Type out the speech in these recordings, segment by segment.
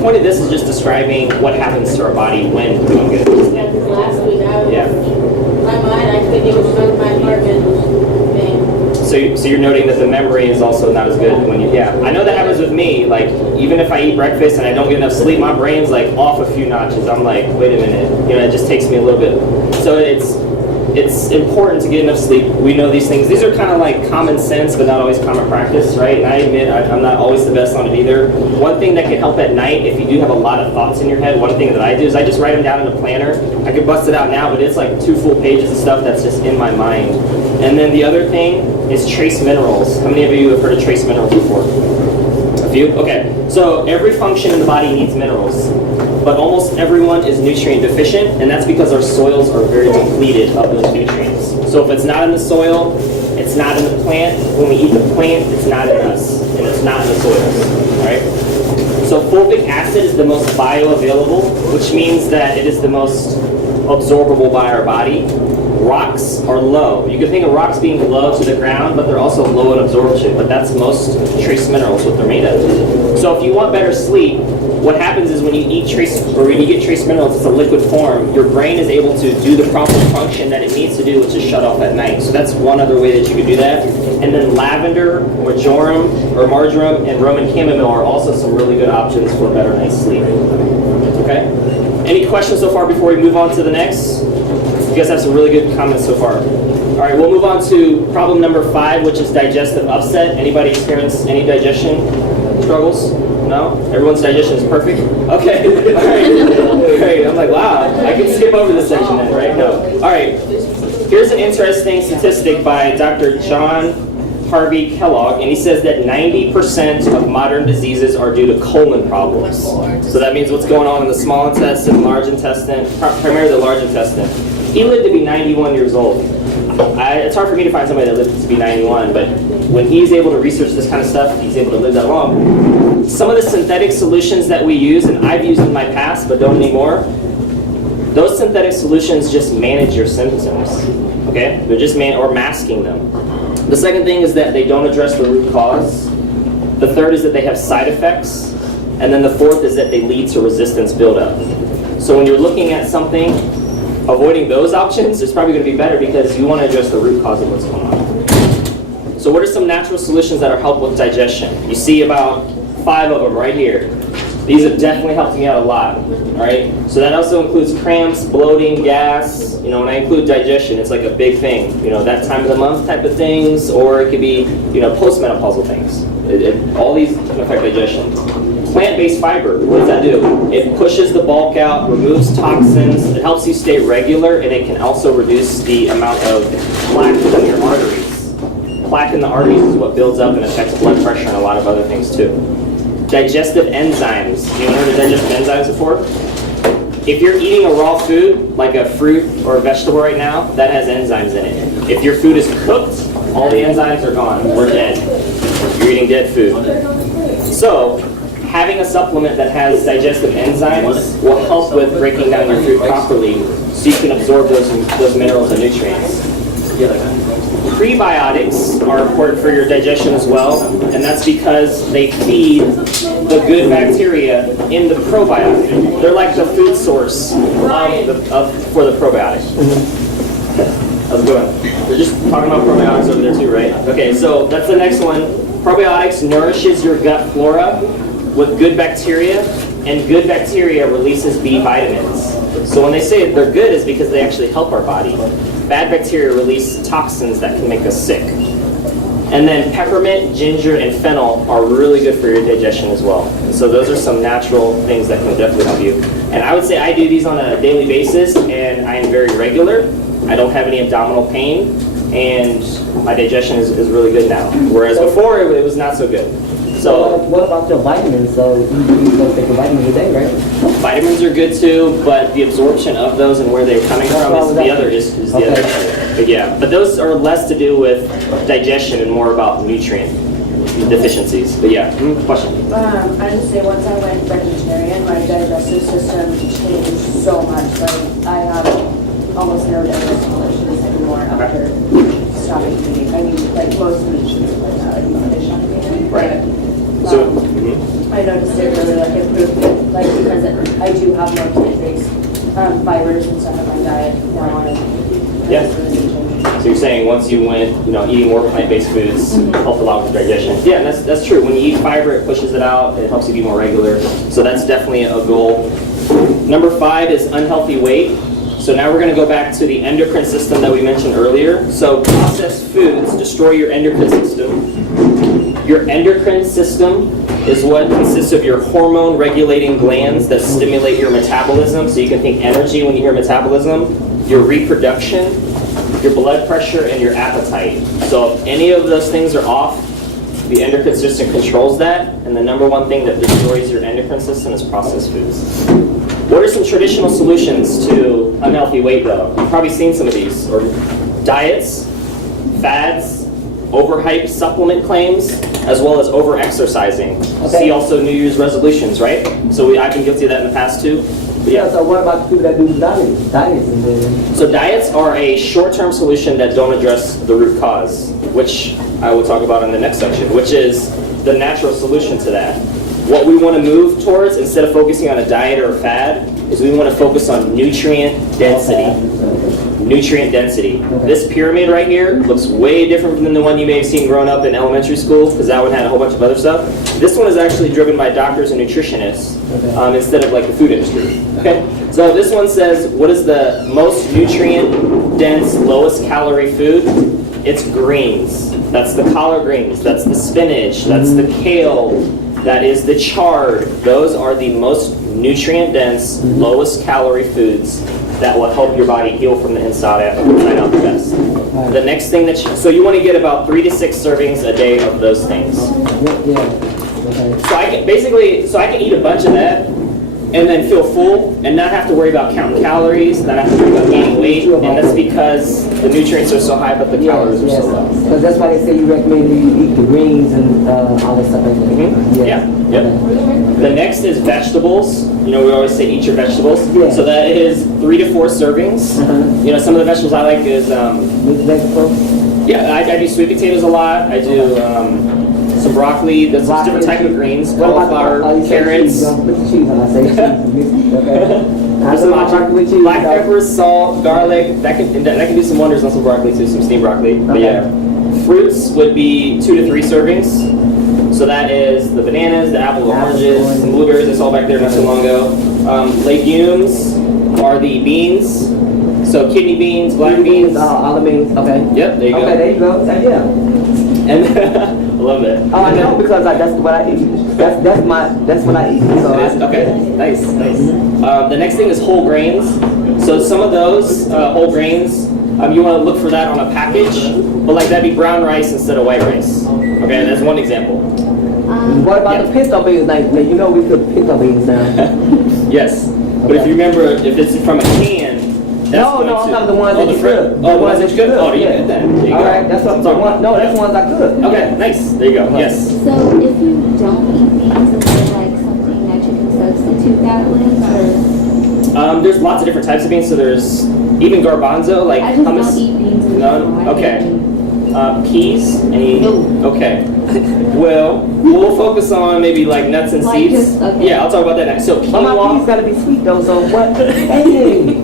point of this is just describing what happens to our body when we don't get it. Last week, Yeah. my mind, I couldn't even smoke my apartment. So you're noting that the memory is also not as good when you, yeah. I know that happens with me. Like, even if I eat breakfast and I don't get enough sleep, my brain's like off a few notches. I'm like, wait a minute. You know, it just takes me a little bit. So it's important to get enough sleep. We know these things. These are kind of like common sense, but not always common practice, right? And I admit I'm not always the best on it either. One thing that can help at night, if you do have a lot of thoughts in your head, one thing that I do is I just write them down in a planner. I could bust it out now, but it's like 2 full pages of stuff that's just in my mind. And then the other thing is trace minerals. How many of you have heard of trace minerals before? A few? Okay. So every function in the body needs minerals, but almost everyone is nutrient deficient, and that's because our soils are very depleted of those nutrients. So if it's not in the soil, it's not in the plant. When we eat the plant, it's not in us, and it's not in the soils, right? So fulvic acid is the most bioavailable, which means that it is the most absorbable by our body. Rocks are low. You can think of rocks being low to the ground, but they're also low in absorption. But that's most trace minerals, what they're made of. So if you want better sleep, what happens is when you eat trace, or when you get trace minerals, it's a liquid form, your brain is able to do the proper function that it needs to do, which is shut off at night. So that's one other way that you could do that. And then lavender, marjoram, and Roman chamomile are also some really good options for a better night's sleep. Okay? Any questions so far before we move on to the next? You guys have some really good comments so far. All right, we'll move on to problem number 5, which is digestive upset. Anybody experience any digestion struggles? No? Everyone's digestion is perfect? Okay. All right. All right. I'm like, wow, I can skip over this section then, right? No. All right. Here's an interesting statistic by Dr. John Harvey Kellogg, and he says that 90% of modern diseases are due to colon problems. So that means what's going on in the small intestine, large intestine, primarily the large intestine. He lived to be 91 years old. It's hard for me to find somebody that lived to be 91, but when he's able to research this kind of stuff, he's able to live that long. Some of the synthetic solutions that we use, and I've used in my past but don't anymore, those synthetic solutions just manage your symptoms, okay? They're just masking them. The second thing is that they don't address the root cause. The third is that they have side effects. And then the fourth is that they lead to resistance buildup. So when you're looking at something, avoiding those options is probably going to be better because you want to address the root cause of what's going on. So what are some natural solutions that are help with digestion? You see about 5 of them right here. These have definitely helped me out a lot, all right? So that also includes cramps, bloating, gas. You know, when I include digestion, it's like a big thing. You know, that time of the month type of things, or it could be, you know, postmenopausal things. All these can affect digestion. Plant-based fiber, what does that do? It pushes the bulk out, removes toxins, it helps you stay regular, and it can also reduce the amount of plaque in your arteries. Plaque in the arteries is what builds up and affects blood pressure and a lot of other things too. Digestive enzymes. You ever heard of digestive enzymes before? If you're eating a raw food, like a fruit or a vegetable right now, that has enzymes in it. If your food is cooked, all the enzymes are gone. We're dead. You're eating dead food. So, having a supplement that has digestive enzymes will help with breaking down your food properly so you can absorb those minerals and nutrients. Prebiotics are important for your digestion as well, and that's because they feed the good bacteria in the probiotic. They're like the food source for the probiotic. How's it going? We're just talking about probiotics over there too, right? Okay, so that's the next one. Probiotics nourishes your gut flora with good bacteria, and good bacteria releases B vitamins. So when they say they're good, it's because they actually help our body. Bad bacteria release toxins that can make us sick. And then peppermint, ginger, and fennel are really good for your digestion as well. And so those are some natural things that can definitely help you. And I would say I do these on a daily basis, and I am very regular. I don't have any abdominal pain, and my digestion is really good now. Whereas before, it was not so good. So what about your vitamins? So you don't take a vitamin a day, right? Vitamins are good too, but the absorption of those and where they're coming from is the other issue. But yeah, but those are less to do with digestion and more about nutrient deficiencies. But yeah, question? I just say once I went vegetarian, my digestive system changed so much. Like I have almost no digestive issues anymore after stopping eating. I mean, like most meat and stuff like that, like fish on meat. Right. So I noticed it really like improved it, like because I do have more plant-based fibers and stuff in my diet now. Yeah. So you're saying once you went, eating more plant-based foods helped a lot with digestion. Yeah, that's true. When you eat fiber, it pushes it out. It helps you be more regular. So that's definitely a goal. Number 5 is unhealthy weight. So now we're going to go back to the endocrine system that we mentioned earlier. So processed foods destroy your endocrine system. Your endocrine system is what consists of your hormone regulating glands that stimulate your metabolism. So you can think energy when you hear metabolism, your reproduction, your blood pressure, and your appetite. So if any of those things are off, the endocrine system controls that. And the number one thing that destroys your endocrine system is processed foods. What are some traditional solutions to unhealthy weight though? You've probably seen some of these. Or diets, fads, overhyped supplement claims, as well as over-exercising. Okay. See also New Year's resolutions, right? So I've been guilty of that in the past too. But Yeah, so what about the people that do diets? So diets are a short-term solution that don't address the root cause, which I will talk about in the next section, which is the natural solution to that. What we want to move towards, instead of focusing on a diet or a fad, is we want to focus on nutrient density. Nutrient density. Okay. This pyramid right here looks way different than the one you may have seen growing up in elementary school, because that one had a whole bunch of other stuff. This one is actually driven by doctors and nutritionists instead of like the food industry. Okay. So this one says, what is the most nutrient dense, lowest calorie food? It's greens. That's the collard greens. That's the spinach. That's the kale. That is the chard. Those are the most nutrient dense, lowest calorie foods that will help your body heal from the inside out the best. The next thing so you want to get about 3 to 6 servings a day of those things. Yeah. Okay. So I can eat a bunch of that and then feel full and not have to worry about counting calories, not have to worry about gaining weight, and that's because the nutrients are so high but the calories are so low. Because that's why they say you recommend you eat the greens and all that stuff like that. Yeah. Yep. The next is vegetables. We always say eat your vegetables. Yeah. So that is 3 to 4 servings. Some of the vegetables I like is With vegetables? yeah, I do sweet potatoes a lot. I do some broccoli. There's different type of greens, cauliflower, carrots. Put the cheese on. I say cheese. Okay. There's some black pepper, salt, garlic. That can do some wonders on some broccoli too, some steamed broccoli. But yeah, fruits would be 2 to 3 servings. So that is the bananas, the apples, the oranges, some blueberries. I saw back there not too long ago. Legumes are the beans. So kidney beans, black beans. All the beans. Okay. Yep, there you go. Okay, there you go. Yeah. And I love it. Oh, I know because that's what I eat. That's what I eat. So Okay, nice. The next thing is whole grains. So some of those whole grains, you want to look for that on a package, but like that'd be brown rice instead of white rice. Okay, that's one example. What about the pinto beans? Like, we cook pinto beans now. Yes, but if you remember, if it's from a can, that's I'm talking the ones that you cook. Oh, the ones that you cook? Oh, you good then. There you All go. right, that's what I'm talking about. No, that's the ones I cook. Okay, nice. There you go. Yes. So if you don't eat beans, is there like something that you can substitute that with? Or? There's lots of different types of beans. So there's even garbanzo, like I just hummus. don't eat beans. in None? general. I Okay. hate beans. Peas? Any? No. Okay. Well, we'll focus on maybe like nuts and Like seeds. just- okay. Yeah, I'll talk about that next. So But my peas quinoa. gotta be sweet though. So what? Hey.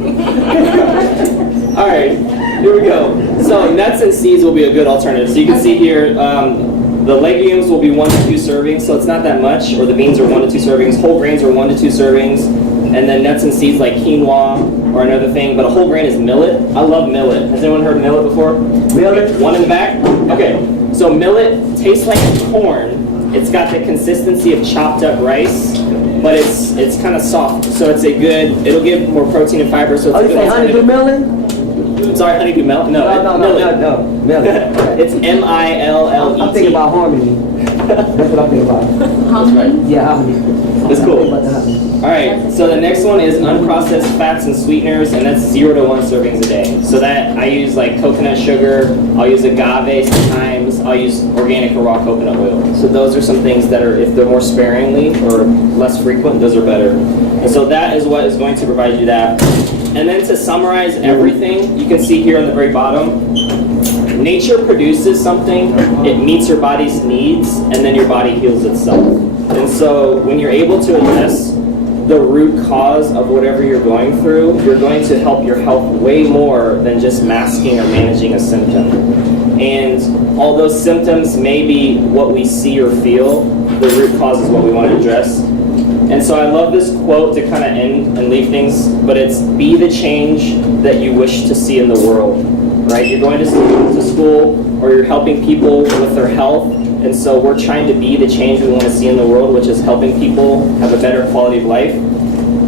All right, here we go. So nuts and seeds will be a good alternative. So you can see here, the legumes will be 1 to 2 servings, so it's not that much. Or the beans are 1 to 2 servings. Whole grains are 1 to 2 servings, and then nuts and seeds like quinoa or another thing. But a whole grain is millet. I love millet. Has anyone heard of millet before? Millet? One in the back. Okay. So millet tastes like corn. It's got the consistency of chopped up rice, but it's kind of soft. So it'll give more protein and fiber. So it's Oh, a you good say honeydew alternative. melon? Sorry, honeydew millet? No, millet. No. Millet. It's M-I-L-L-E-T. I'm thinking about harmony. That's what I'm thinking about. That's right. Yeah, harmony. That's I'm cool. thinking about the harmony. All right, so the next one is unprocessed fats and sweeteners, and that's 0 to 1 servings a day. So that I use like coconut sugar, I'll use agave sometimes, I'll use organic or raw coconut oil. So those are some things that are, if they're more sparingly or less frequent, those are better. And so that is what is going to provide you that. And then to summarize everything, you can see here on the very bottom, nature produces something, it meets your body's needs, and then your body heals itself. And so when you're able to address the root cause of whatever you're going through, you're going to help your health way more than just masking or managing a symptom. And although symptoms may be what we see or feel, the root cause is what we want to address. And so I love this quote to kind of end and leave things, but it's be the change that you wish to see in the world, right? You're going to school or you're helping people with their health, and so we're trying to be the change we want to see in the world, which is helping people have a better quality of life.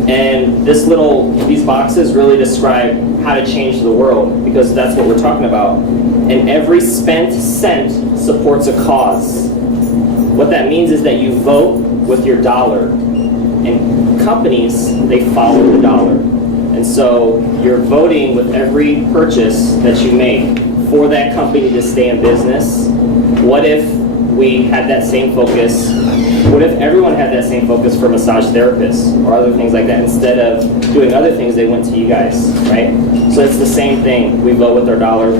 And these boxes really describe how to change the world, because that's what we're talking about. And every spent cent supports a cause. What that means is that you vote with your dollar. And companies, they follow the dollar. And so you're voting with every purchase that you make for that company to stay in business. What if we had that same focus? What if everyone had that same focus for massage therapists or other things like that? Instead of doing other things, they went to you guys, right? So it's the same thing. We vote with our dollar.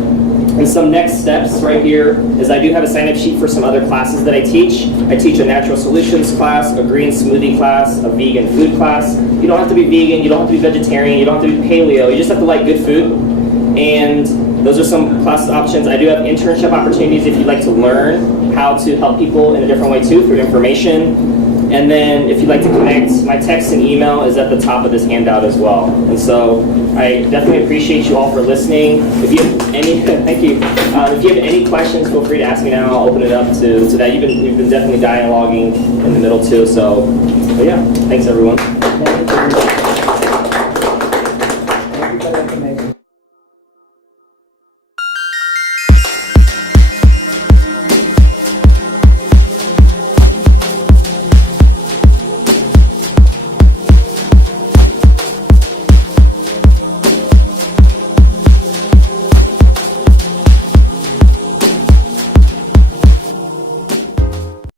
And some next steps right here is I do have a sign-up sheet for some other classes that I teach. I teach a natural solutions class, a green smoothie class, a vegan food class. You don't have to be vegan, you don't have to be vegetarian, you don't have to be paleo, you just have to like good food. And those are some class options. I do have internship opportunities if you'd like to learn how to help people in a different way too, through information. And then if you'd like to connect, my text and email is at the top of this handout as well. And so I definitely appreciate you all for listening. If you have any, thank you. If you have any questions, feel free to ask me now. I'll open it up to that. We've been definitely dialoguing in the middle too. So yeah, thanks everyone.